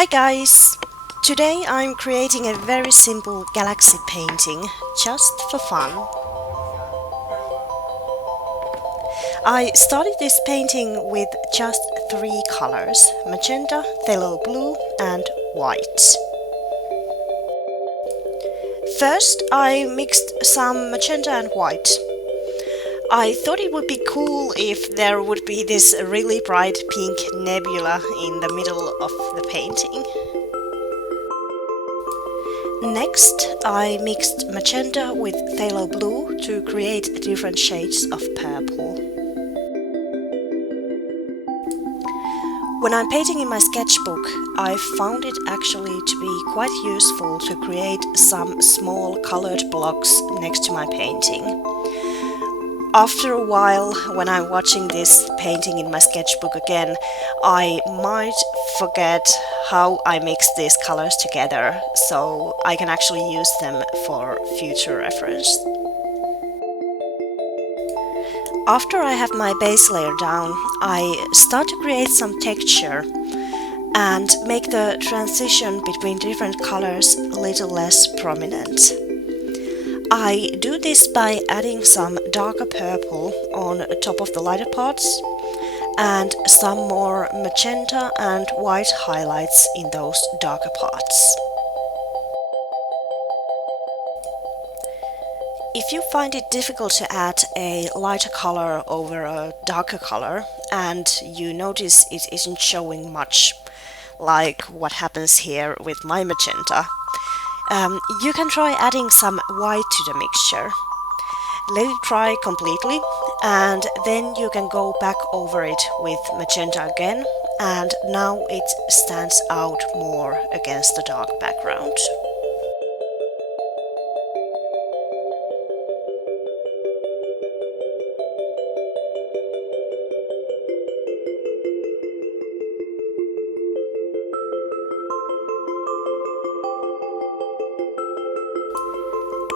Hi guys! Today I'm creating a very simple galaxy painting, just for fun. I started this painting with just three colors: magenta, phthalo blue and white. First I mixed some magenta and white. I thought it would be cool if there would be this really bright pink nebula in the middle of the painting. Next, I mixed magenta with phthalo blue to create different shades of purple. When I'm painting in my sketchbook, I found it actually to be quite useful to create some small colored blocks next to my painting. After a while, when I'm watching this painting in my sketchbook again, I might forget how I mixed these colors together, so I can actually use them for future reference. After I have my base layer down, I start to create some texture and make the transition between different colors a little less prominent. I do this by adding some darker purple on top of the lighter parts and some more magenta and white highlights in those darker parts. If you find it difficult to add a lighter color over a darker color and you notice it isn't showing much, like what happens here with my magenta, you can try adding some white to the mixture. Let it dry completely and then you can go back over it with magenta again, and now it stands out more against the dark background.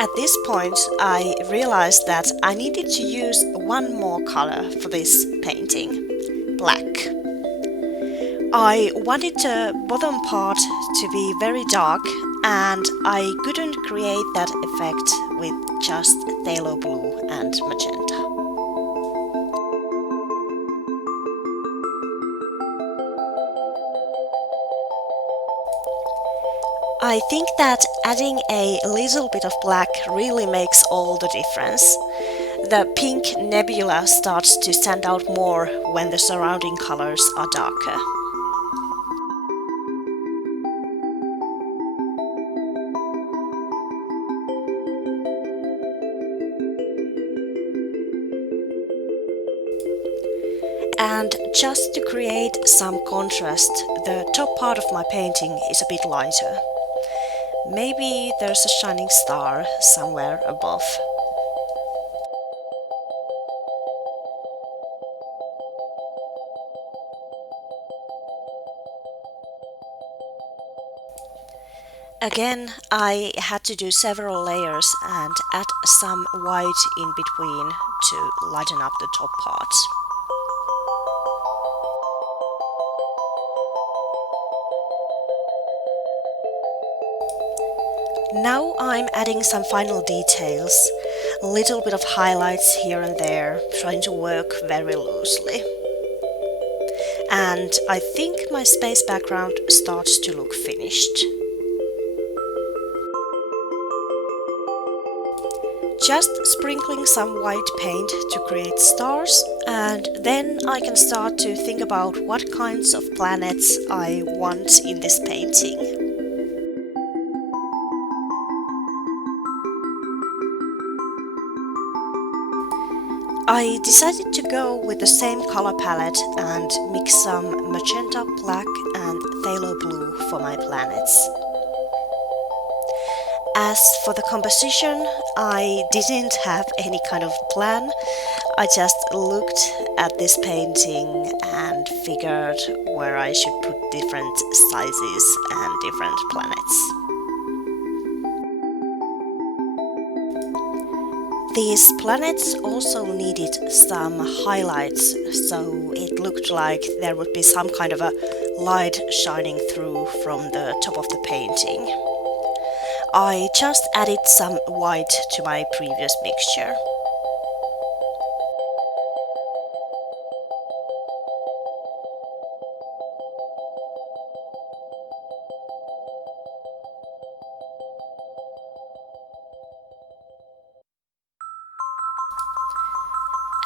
At this point, I realized that I needed to use one more color for this painting: black. I wanted the bottom part to be very dark, and I couldn't create that effect with just phthalo blue and magenta. I think that adding a little bit of black really makes all the difference. The pink nebula starts to stand out more when the surrounding colors are darker. And just to create some contrast, the top part of my painting is a bit lighter. Maybe there's a shining star somewhere above. Again, I had to do several layers and add some white in between to lighten up the top part. Now I'm adding some final details, a little bit of highlights here and there, trying to work very loosely. And I think my space background starts to look finished. Just sprinkling some white paint to create stars, and then I can start to think about what kinds of planets I want in this painting. I decided to go with the same color palette and mix some magenta, black and phthalo blue for my planets. As for the composition, I didn't have any kind of plan. I just looked at this painting and figured where I should put different sizes and different planets. These planets also needed some highlights, so it looked like there would be some kind of a light shining through from the top of the painting. I just added some white to my previous mixture.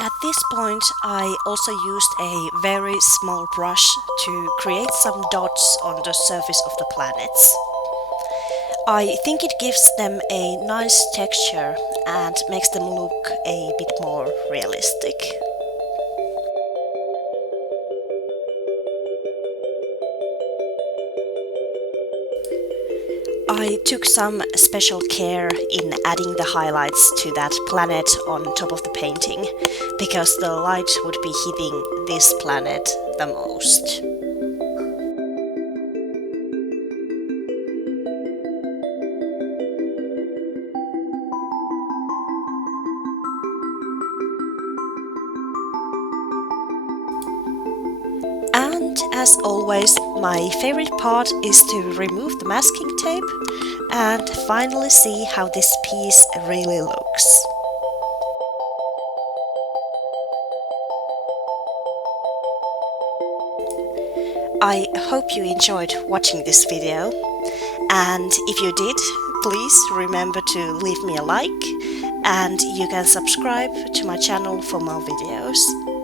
At this point, I also used a very small brush to create some dots on the surface of the planets. I think it gives them a nice texture and makes them look a bit more realistic. I took some special care in adding the highlights to that planet on top of the painting, because the light would be hitting this planet the most. And as always, my favorite part is to remove the masking tape and finally see how this piece really looks. I hope you enjoyed watching this video, and if you did, please remember to leave me a like, and you can subscribe to my channel for more videos.